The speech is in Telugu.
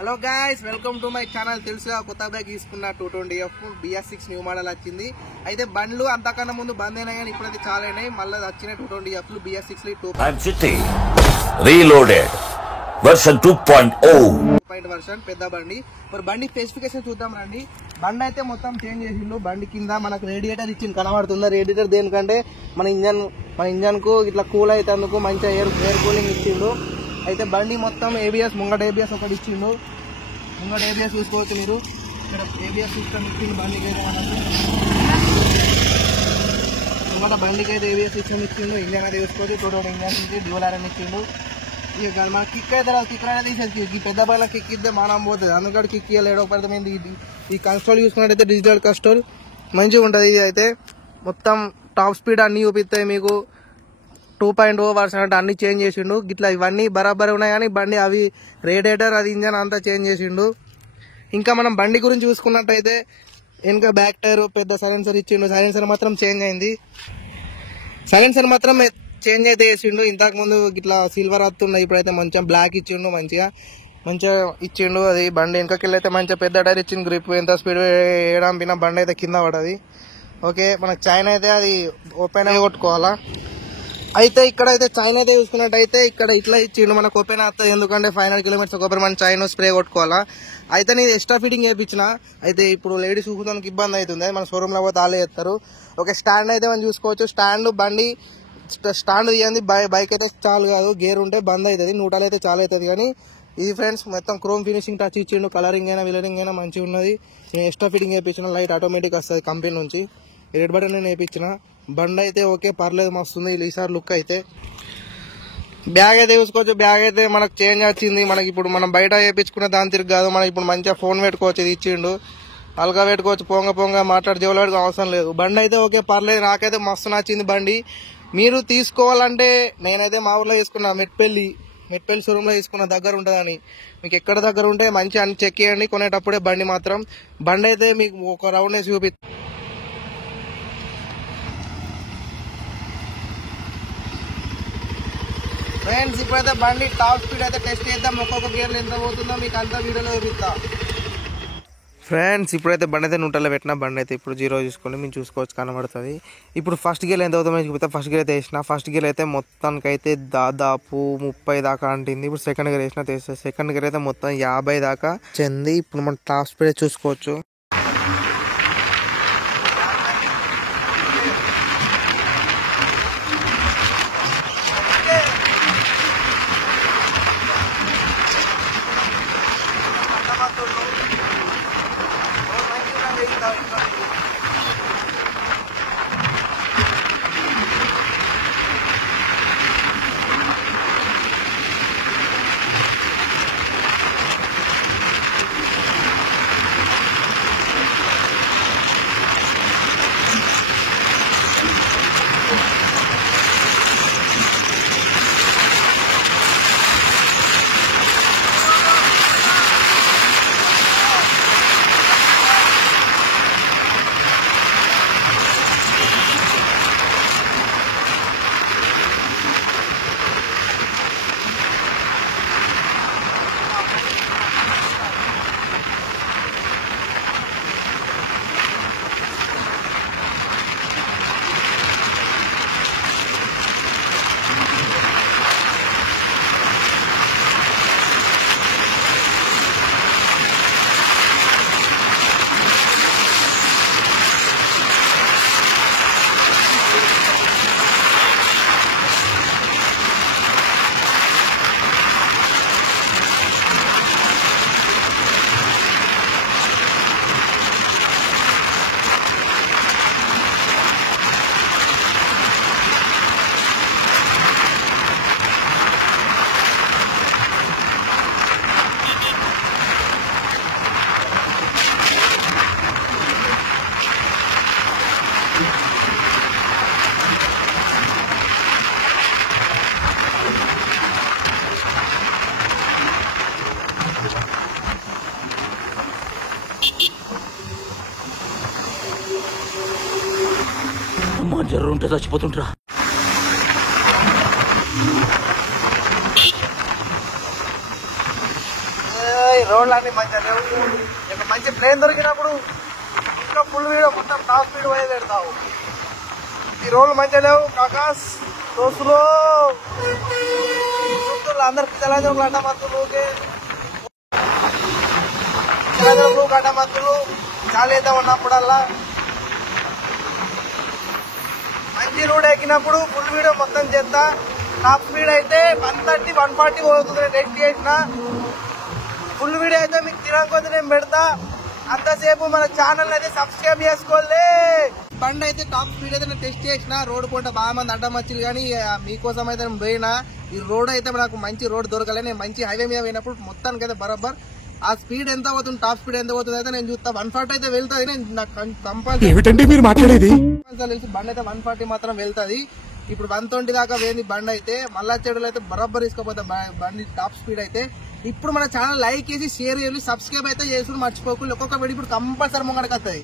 Hello guys, welcome to my channel. తెలుసుగా కొత్త బ్యాగ్ తీసుకున్న 220F BS6 న్యూ మోడల్ వచ్చింది. అయితే బండ్లు అంతకన్నా ముందు బంద్ అయినాయి కానీ ఇప్పుడైతే చాలా అయినాయి. మళ్ళీ వచ్చిన 220F BS6 reloaded version 2.0 version పెద్ద బండి. మరి బండి స్పెసిఫికేషన్ చూద్దాం రండి. బండి అయితే మొత్తం చేంజ్ చేసిండు. బండి కింద మనకు రేడియేటర్ ఇచ్చింది, కనబడుతుందా? రేడియేటర్ దేనికంటే మన ఇంజన్ కు ఇట్లా కూల్ అయితే అందుకు మంచిగా ఎయిర్ కూలింగ్ ఇచ్చిండు. అయితే బండి మొత్తం ABS, ముంగట ABS ఒకటి ఇచ్చిండు. ముంగట ABS చూసుకోవచ్చు మీరు. ఇక్కడ ABS సిస్టమ్ ఇచ్చిండు బండికి అయితే. ముంగట బండికి అయితే ABS సిస్టమ్ ఇచ్చిండు. ఇంజన్ అయితే చూసుకోవచ్చు, టోటల్ ఇంజన్ నుంచి డ్యూయల్ ఐరన్ ఇచ్చిండు. ఇక మన కిక్ అయితే కిక్ అనేది తీసేసి ఈ పెద్ద బండ్ల కిక్ ఇద్దే మానం పోతుంది, అందుకని కిక్ ఇవ్వలేడు. పడుతుంది ఈ కన్స్ట్రోల్ చూసుకున్నట్టయితే డిజిటల్ కన్స్ట్రోల్ మంచిగా ఉంటుంది. ఇది అయితే మొత్తం టాప్ స్పీడ్ అన్ని చూపిస్తాయి మీకు. 2.0 వర్షన్ అంటే అన్ని చేంజ్ చేసిండు. ఇట్లా ఇవన్నీ బరాబర్ ఉన్నాయి కానీ బండి అవి రేడియేటర్ అది ఇంజన్ అంతా చేంజ్ చేసిండు. ఇంకా మనం బండి గురించి చూసుకున్నట్టయితే వెనక బ్యాక్ టైర్ పెద్ద సైలెన్సర్ ఇచ్చిండు. సైలెన్సర్ మాత్రం చేంజ్ అయింది. సైలెన్సర్ మాత్రం చేంజ్ అయితే వేసిండు. ఇంతకు ముందు ఇట్లా సిల్వర్ వస్తున్నాయి, ఇప్పుడైతే మంచిగా బ్లాక్ ఇచ్చిండు. మంచిగా ఇచ్చిండు. అది బండి వెనకకి అయితే మంచిగా పెద్ద టైర్ ఇచ్చిండు. గ్రిప్ ఎంత స్పీడ్ వేయడం బండి అయితే కింద పడది. ఓకే, మనకు చైన్ అయితే అది ఓపెన్ అయి కొట్టుకోవాలా. అయితే ఇక్కడైతే చైన్ అయితే చూసుకున్నట్టయితే ఇక్కడ ఇట్లా ఇచ్చిండు, మనకు ఓపెన్ అవుతుంది. ఎందుకంటే 500 కిలోమీటర్స్ ఒకరి మన చైన్ స్ప్రే కొట్టుకోవాలా. అయితే నేను ఎక్స్ట్రా ఫిట్టింగ్ చేయించిన. అయితే ఇప్పుడు లేడీస్ చూసుకోవడానికి ఇబ్బంది అవుతుంది, మన షోరూమ్లో పోతే వాళ్ళే చేస్తారు. ఓకే, స్టాండ్ అయితే మనం చూసుకోవచ్చు. స్టాండ్ బండి స్టాండ్ తీయండి. బైక్ అయితే చాలు కాదు, గేర్ ఉంటే బంద్ అవుతుంది, న్యూట్రల్ అయితే చాలా అవుతుంది. కానీ ఇది ఫ్రెండ్స్ మొత్తం క్రోమ్ ఫినిషింగ్ టచ్ ఇచ్చిండు. కలరింగ్ అయినా విలరింగ్ అయినా మంచిగా ఉన్నది. నేను ఎక్స్ట్రా ఫిట్టింగ్ చేయించిన. లైట్ ఆటోమేటిక్ వస్తుంది కంపెనీ నుంచి. రెడ్ బటన్ నేను వేయించిన. బండి అయితే ఓకే, పర్లేదు, మస్తుంది ఈసారి లుక్ అయితే. బ్యాగ్ అయితే చూసుకోవచ్చు. బ్యాగ్ అయితే మనకు చేంజ్ వచ్చింది. మనకి ఇప్పుడు మనం బయట వేయించుకునే దాని తిరిగి కాదు, మనం ఇప్పుడు మంచిగా ఫోన్ పెట్టుకోవచ్చు. ఇది ఇచ్చిండు, అల్గా పెట్టుకోవచ్చు. పొంగ మాట్లాడి జోలు పెట్టుకో అవసరం లేదు. బండి అయితే ఓకే, పర్లేదు, నాకైతే మస్తు నచ్చింది బండి. మీరు తీసుకోవాలంటే నేనైతే మా ఊర్లో తీసుకున్నా, మెట్పల్లి షోరూంలో తీసుకున్న, దగ్గర ఉంటుందని. మీకు ఎక్కడ దగ్గర ఉంటే మంచిగా అన్ని చెక్ చేయండి కొనేటప్పుడే. బండి మాత్రం బండి అయితే మీకు ఒక రౌండ్ వేసి చూపిస్తాను. ఫ్రెండ్స్ ఇప్పుడైతే బండి టాప్ స్పీడ్ అయితే టెస్ట్ చేద్దాం. ఒక్కొక్క గేర్లు ఎంత పోతుందో మీకు అంతా వీడియోలో చూపిస్తా. ఫ్రెండ్స్ ఇప్పుడైతే బండి అయితే నూటలో పెట్టిన. బండి అయితే ఇప్పుడు 0 చూసుకోండి, మీరు చూసుకోవచ్చు, కనబడుతుంది. ఇప్పుడు ఫస్ట్ గేర్ ఎంత అవుతుందో చూపిస్తా. ఫస్ట్ గేర్ అయితే వేసిన. ఫస్ట్ గేర్ అయితే మొత్తానికి అయితే దాదాపు 30 దాకా అంటుంది. ఇప్పుడు సెకండ్ గేర్ వేసిన. సెకండ్ గేర్ అయితే మొత్తం 50 దాకా చెంది. ఇప్పుడు మనం టాప్ స్పీడ్ చూసుకోవచ్చు. జర్రు ఉంటే చచ్చిపోతుంటరా. ఈ రోడ్లు అన్ని మంచిగా లేవు. ఇక మంచి ప్లేన్ దొరికినప్పుడు ఇంకా ఫుల్ వీడియో మొత్తం టాప్ స్పీడ్ పోయి పెడతావు. ఈ రోడ్లు మంచిగా లేవు కాకాస్ దోస్తులు. అందరు తెలంగాణ అడ్డ మంతులు గడ్డ మంతులు చాలా అయితే ఉన్నప్పుడల్లా మంచి రోడ్ ఎక్కినప్పుడు ఫుల్ వీడియో మొత్తం చేస్తా. టాప్ స్పీడ్ అయితే 130, 140 పోతుంది. నేను టెస్ట్ చేసిన ఫుల్ వీడియో అయితే మీకు తినకొద్ది నేను పెడతా. అంతసేపు మన ఛానల్ అయితే సబ్స్క్రైబ్ చేసుకోలే. బండి అయితే టాప్ స్పీడ్ అయితే నేను టెస్ట్ చేసిన. రోడ్ పూట బాగా మంది అడ్డం వచ్చింది కానీ మీకోసం అయితే నేను పోయినా. ఈ రోడ్ అయితే నాకు మంచి రోడ్ దొరకలే. నేను మంచి హైవే మీద పోయినప్పుడు మొత్తానికి అయితే బరాబర్ ఆ స్పీడ్ ఎంత పోతుంది, టాప్ స్పీడ్ ఎంత పోతుంది అయితే నేను చూస్తా. 140 అయితే వెళ్తుంది. నేను నాకు కంపల్సరీ మీరు మాట్లాడేది తెలిసి బండి అయితే 140 మాత్రం వెళ్తుంది. ఇప్పుడు 120 దాకా వేయింది బండి అయితే. మళ్ళా చెడులు అయితే బరాబర్ తీసుకోపోతా బండి టాప్ స్పీడ్ అయితే. ఇప్పుడు మన ఛానల్ లైక్ చేసి షేర్ చేసి సబ్స్క్రైబ్ అయితే చేసుకుని మర్చిపోకుండా. ఒక్కొక్క వీడియో ఇప్పుడు కంపల్సరీ ముంగడికి వస్తుంది.